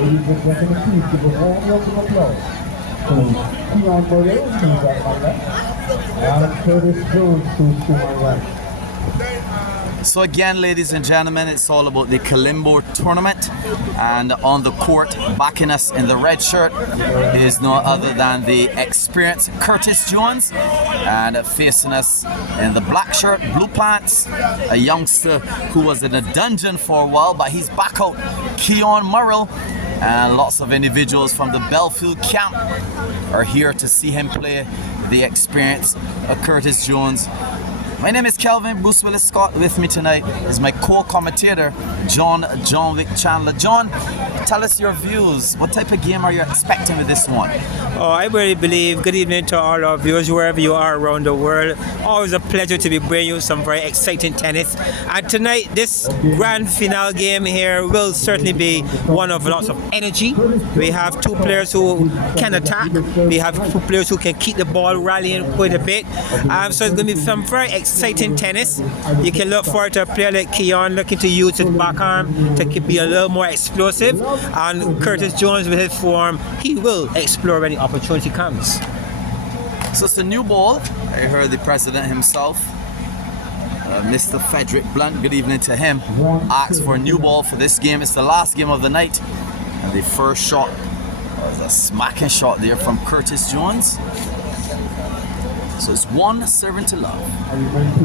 Ladies and gentlemen, please give a warm welcome applause to Keon Murrell, who's at my left, and Curtis Jones, who's to my right. So again, ladies and gentlemen, it's all about the Kilombo tournament, and on the court, backing us in the red shirt is no other than the experienced Curtis Jones, and facing us in the black shirt, blue pants, a youngster who was in a dungeon for a while, but he's back out, Keon Murrell, and lots of individuals from the Belfield camp are here to see him play the experienced Curtis Jones. My name is Kelvin Bruce Willis Scott. With me tonight is my co-commentator, John Wick Chandler. John, tell us your views. What type of game are you expecting with this one? Oh, I really believe. Good evening to all our viewers wherever you are around the world. Always a pleasure to be bringing you some very exciting tennis. And tonight, this grand final game here will certainly be one of lots of energy. We have two players who can attack. We have two players who can keep the ball rallying quite a bit. So it's going to be some very exciting tennis. You can look forward to a player like Keon looking to use his backarm to be a little more explosive. And Curtis Jones with his form, he will explore when the opportunity comes. So it's a new ball. I heard the president himself, Mr. Frederick Blunt, good evening to him, asked for a new ball for this game. It's the last game of the night. And the first shot was a smacking shot there from Curtis Jones. So it's one serving to love.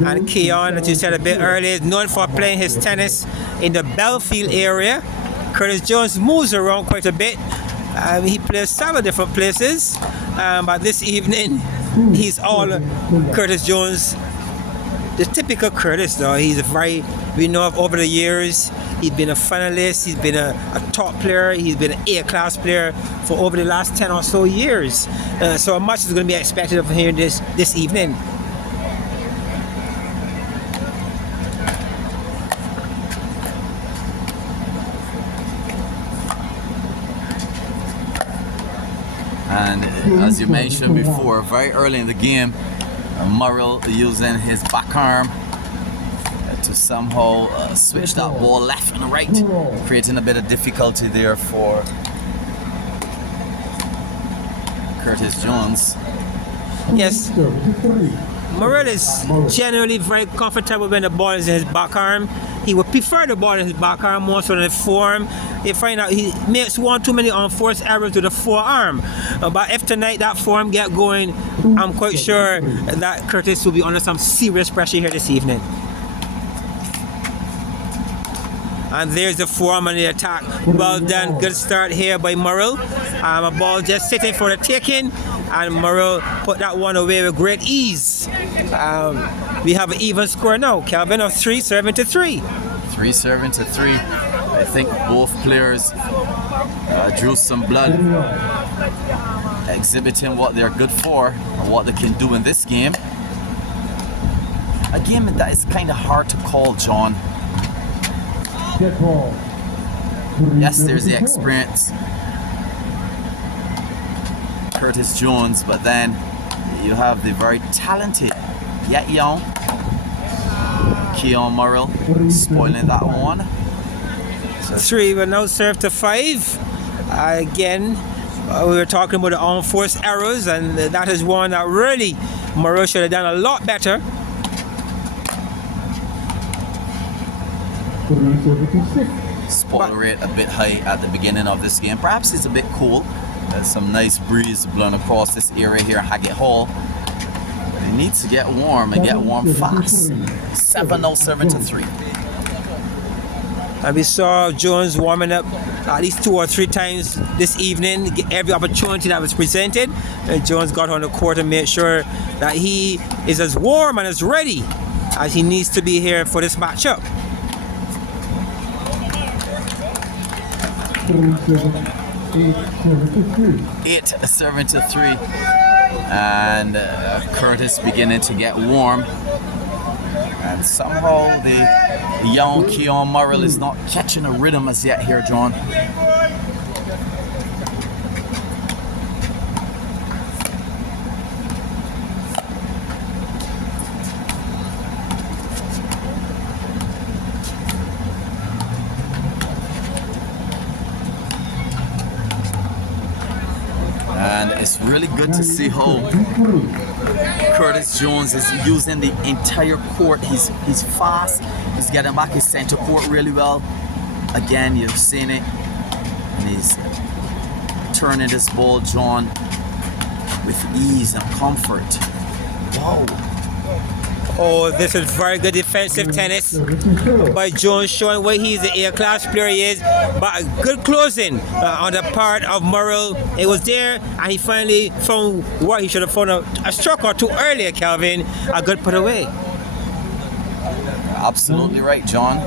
And Keon, as you said a bit earlier, is known for playing his tennis in the Belfield area. Curtis Jones moves around quite a bit. He plays several different places, but this evening he's all Curtis Jones. The typical Curtis, though, we know over the years, he's been a finalist, he's been a top player, he's been an A-class player for over the last 10 or so years. So much is going to be expected of him this evening. And as you mentioned before, very early in the game, Murrell using his backarm to somehow switch that ball left and right, creating a bit of difficulty there for Curtis Jones. Yes, Murrell is generally very comfortable when the ball is in his backarm. He would prefer the ball in his backarm more so than his forearm. You find out he makes one too many unforced errors with the forearm. But if tonight that forearm get going, I'm quite sure that Curtis will be under some serious pressure here this evening. And there's the forearm on the attack. Well done, good start here by Murrell. A ball just sitting for the taking, and Murrell put that one away with great ease. We have an even score now, Calvin, of 3-3. 3-3. I think both players drew some blood, exhibiting what they're good for and what they can do in this game. A game that is kind of hard to call, John. Yes, there's the experience, Curtis Jones, but then you have the very talented yet young Keon Murrell spoiling that one. So 3 will now serve to 5. Again, we were talking about the unforced errors, and that is one that really Murrell should have done a lot better. Spoiler rate a bit high at the beginning of this game. Perhaps it's a bit cool. There's some nice breeze blowing across this area here in Haggett Hall. It needs to get warm and get warm fast. 7-0 serving to 3. And we saw Jones warming up at least 2 or 3 times this evening. Every opportunity that was presented, Jones got on the court and made sure that he is as warm and as ready as he needs to be here for this matchup. 8-3, and Curtis beginning to get warm, and somehow the young Keon Murrell is not catching a rhythm as yet here, John. And it's really good to see how Curtis Jones is using the entire court. He's fast. He's getting back his center court really well. Again, you've seen it. And he's turning this ball, John, with ease and comfort. Wow. Oh, this is very good defensive tennis by Jones, showing why he's the A-class player he is. But a good closing on the part of Murrell. It was there, and he finally found what he should have found a stroke or two earlier, Calvin. A good put away. Absolutely right, John.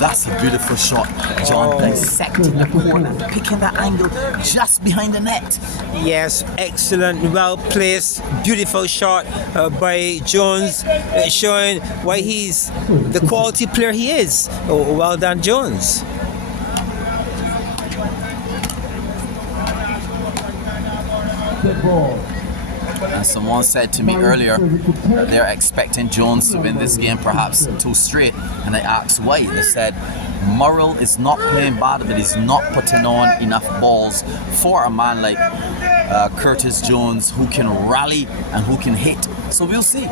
That's a beautiful shot. John dissecting the corner, picking that angle just behind the net. Yes, excellent, well placed, beautiful shot by Jones, showing why he's the quality player he is. Oh, well done, Jones. Good ball. And someone said to me earlier that they're expecting Jones to win this game perhaps 2 straight, and I asked why. They said Murrell is not playing bad, but he's not putting on enough balls for a man like Curtis Jones, who can rally and who can hit. So we'll see.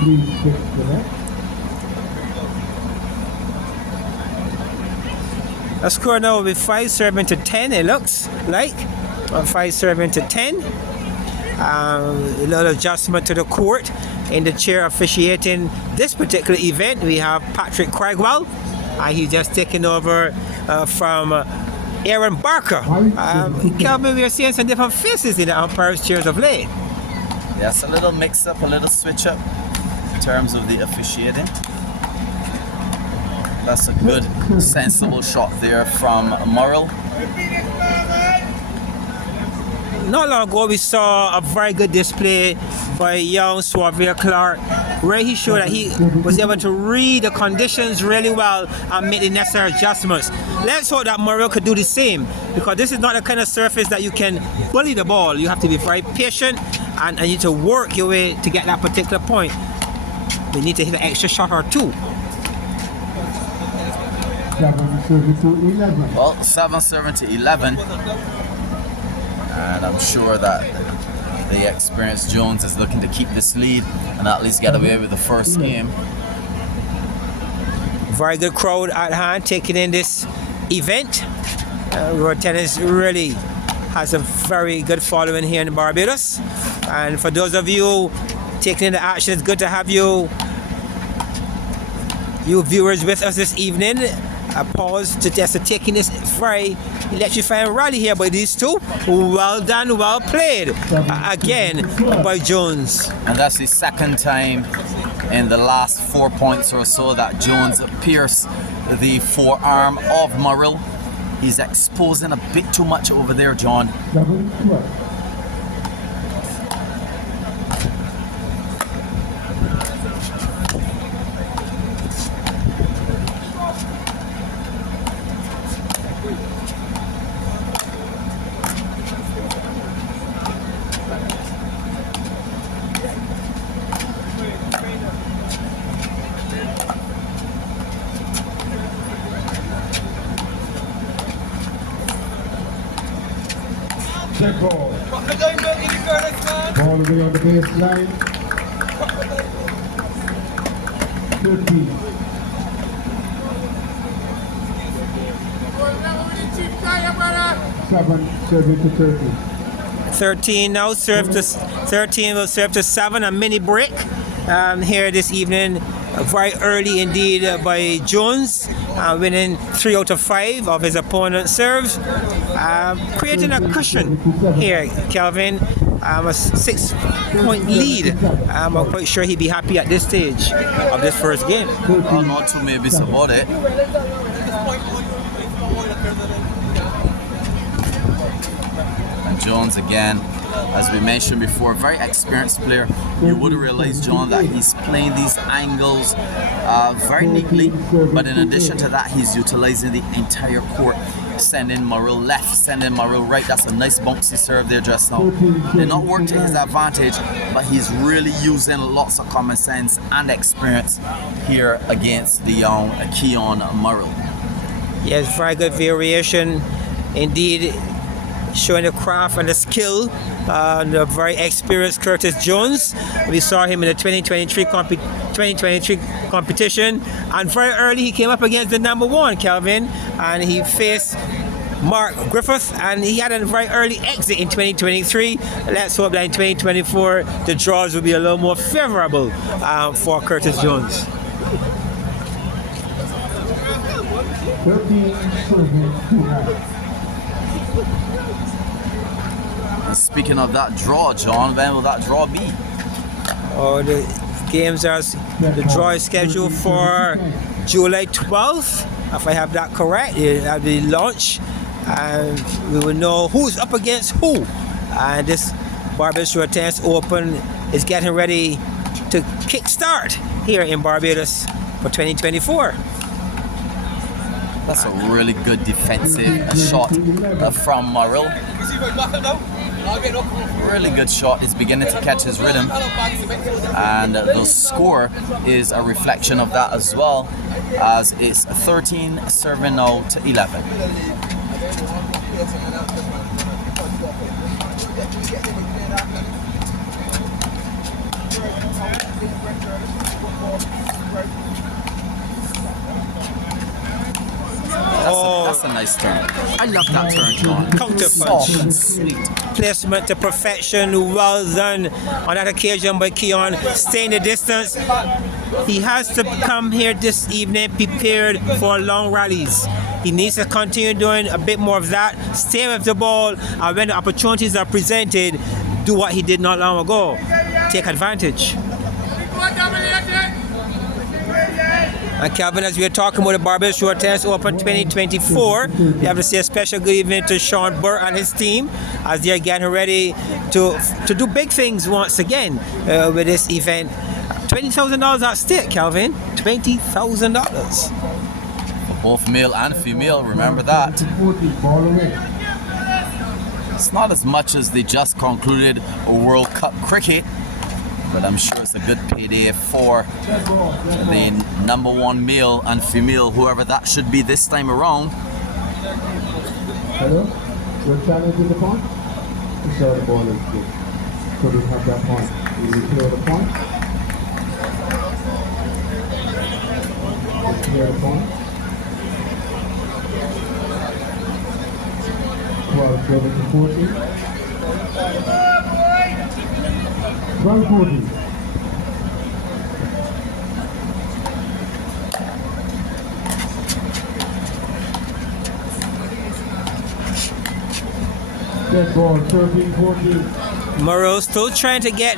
Please fix the net. The score now will be 5-serving to 10, it looks like. 5-serving to 10. A little adjustment to the court. In the chair officiating this particular event, we have Patrick Cragwell. He's just taken over from Aaron Barker. Calvin, we are seeing some different faces in the umpire's chairs of late. Yes, a little mix-up, a little switch-up in terms of the officiating. That's a good, sensible shot there from Murrell. Not long ago, we saw a very good display by young Swavia Clark, where he showed that he was able to read the conditions really well and make the necessary adjustments. Let's hope that Murrell could do the same, because this is not the kind of surface that you can bully the ball. You have to be very patient, and you need to work your way to get that particular point. We need to hit an extra shot or two. 7-serving to 11. Well, 7-serving to 11. And I'm sure that the experienced Jones is looking to keep this lead and at least get away with the first game. Very good crowd at hand taking in this event. Road tennis really has a very good following here in Barbados. And for those of you taking in the action, it's good to have you viewers with us this evening. A pause to just taking this very electrifying rally here by these two. Well done, well played again by Jones. And that's the second time in the last 4 points or so that Jones pierced the forearm of Murrell. He's exposing a bit too much over there, John. 7-12. Check ball. Ball away on the baseline. 13. Serving to 13. 13 now serve to 13 will serve to 7, a mini break here this evening. Very early indeed by Jones, winning 3 out of 5 of his opponent's serves, creating a cushion here, Calvin. A 6-point lead. I'm quite sure he'd be happy at this stage of this first game. Well, not too maybe about it. And Jones again As we mentioned before, very experienced player. You would realize, John, that he's playing these angles very neatly, but in addition to that, he's utilizing the entire court, sending Murrell left, sending Murrell right. That's a nice bouncy serve there just now. Did not work to his advantage, but he's really using lots of common sense and experience here against the young Keon Murrell. Yes, very good variation indeed, showing the craft and the skill. The very experienced Curtis Jones. We saw him in the 2023 competition, and very early he came up against the number one, Calvin, and he faced Mark Griffith, and he had a very early exit in 2023. Let's hope that in 2024 the draws will be a little more favorable for Curtis Jones. 13 serving 2-9. Speaking of that draw, John, when will that draw be? Oh, the games are, the draw is scheduled for July 12th, if I have that correct. That'll be launch, and we will know who's up against who. And this Barbados Tennis Open is getting ready to kickstart here in Barbados for 2024. That's a really good defensive shot from Murrell. Really good shot. He's beginning to catch his rhythm, and the score is a reflection of that as well, as it's 13 serving now to 11. That's a nice turn. I love that turn, John. Counter Soft punch. and sweet. Placement to perfection. Well done on that occasion by Keon. Staying the distance. He has to come here this evening prepared for long rallies. He needs to continue doing a bit more of that. Stay with the ball, and when the opportunities are presented, do what he did not long ago. Take advantage. And Calvin, as we are talking about the Barbados Tennis Open 2024, we have to say a special good evening to Sean Burr and his team as they are getting ready to do big things once again with this event. $20,000 at stake, Calvin. $20,000. Both male and female, remember that. It's not as much as they just concluded World Cup cricket, but I'm sure it's a good payday for the number one male and female, whoever that should be this time around. Hello? Your challenge in the point? We saw the ball is good. Could we have that point? Will we clear the point? Let's clear the point. 12 to 14. 12-14. Dead ball, 13-14. Murrell still trying to get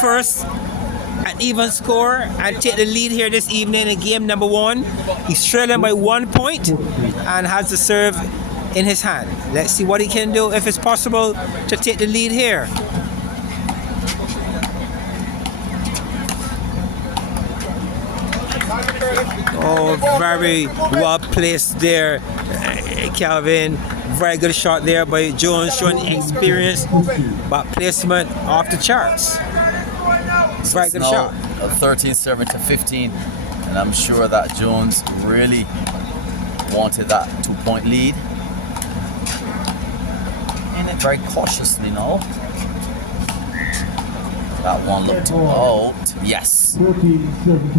first an even score and take the lead here this evening in game number one. He's trailing by 1 point and has the serve in his hand. Let's see what he can do if it's possible to take the lead here. Oh, very well placed there, Calvin. Very good shot there by Jones, showing experience, but placement off the charts. Very good shot. 13 serving to 15, and I'm sure that Jones really wanted that 2-point lead. And it very cautiously now. That one looked out. Yes.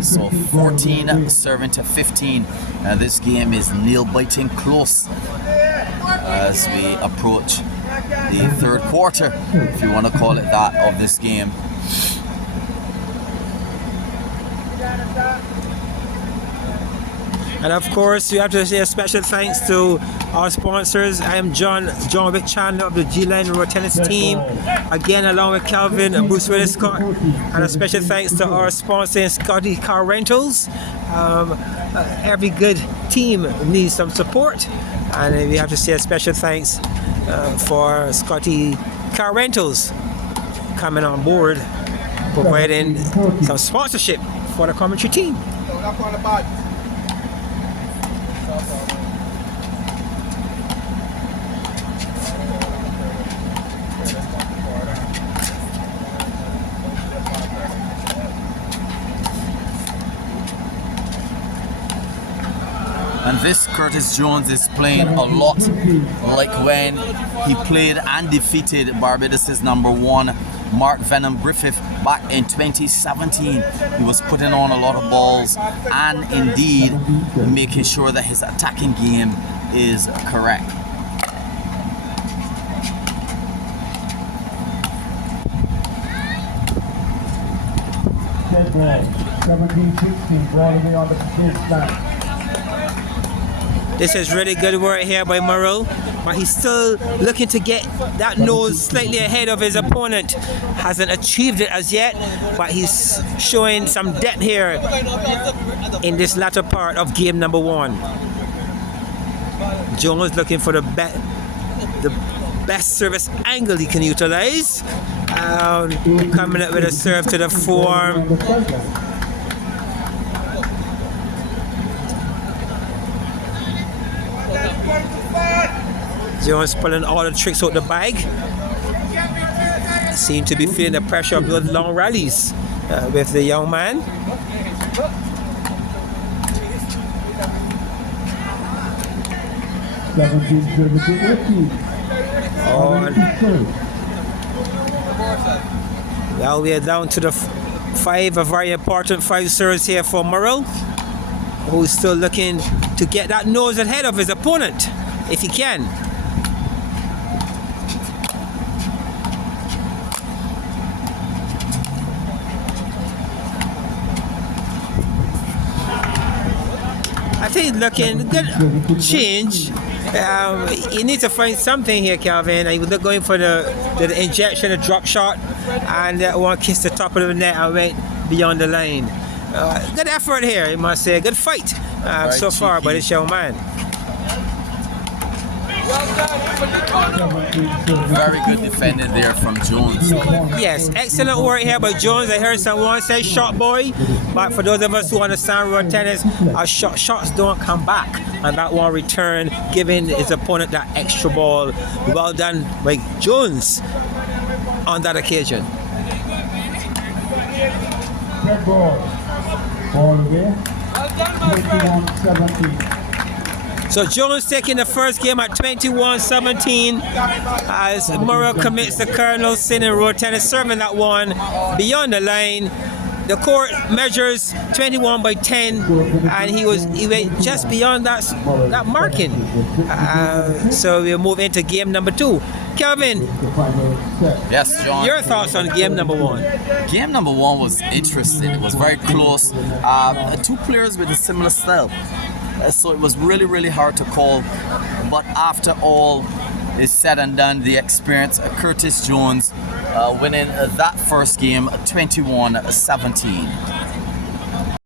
So 14 serving to 15. Now this game is nail-biting close as we approach the third quarter, if you want to call it that, of this game. And of course, we have to say a special thanks to our sponsors. I am John Wick Chandler of the G-Line Road Tennis team. Again, along with Calvin and Bruce Willis Scott. And a special thanks to our sponsor, Scotty Car Rentals. Every good team needs some support. And we have to say a special thanks for Scotty car rentals coming on board, providing some sponsorship for the commentary team. And this Curtis Jones is playing a lot like when he played and defeated Barbados' #1 Mark Venom Griffith back in 2017. He was putting on a lot of balls and indeed making sure that his attacking game is correct. Dead ball, 17-16, ball away on the baseline. This is really good work here by Murrell, but he's still looking to get that nose slightly ahead of his opponent. Hasn't achieved it as yet, but he's showing some depth here in this latter part of game #1. Jones looking for the best service angle he can utilize. Coming up with a serve to the forearm. Jones pulling all the tricks out the bag. Seem to be feeling the pressure of those long rallies with the young man. Well, we are down to the 5, a very important 5 serves here for Murrell, who's still looking to get that nose ahead of his opponent, if he can. I think looking good change. You need to find something here, Calvin. I was going for the injection, a drop shot, and one kiss the top of the net and went beyond the line. Good effort here, I must say. Good fight so far by this young man. Very good defending there from Jones. Yes, excellent work here by Jones. I heard someone say shot boy, but for those of us who understand road tennis, our shots don't come back, and that one return, giving his opponent that extra ball. Well done by Jones on that occasion. Dead ball, ball away, 21-17. So Jones taking the first game at 21-17 as Murrell commits the cardinal sin in road tennis, serving that one beyond the line. The court measures 21-10, and he went just beyond that marking. So we'll move into game #2. Kelvin, yes, John. Your thoughts on game #1? Game #1 was interesting. It was very close. Two players with a similar style. So it was really, really hard to call. But after all is said and done, the experience, Curtis Jones winning that first game 21-17.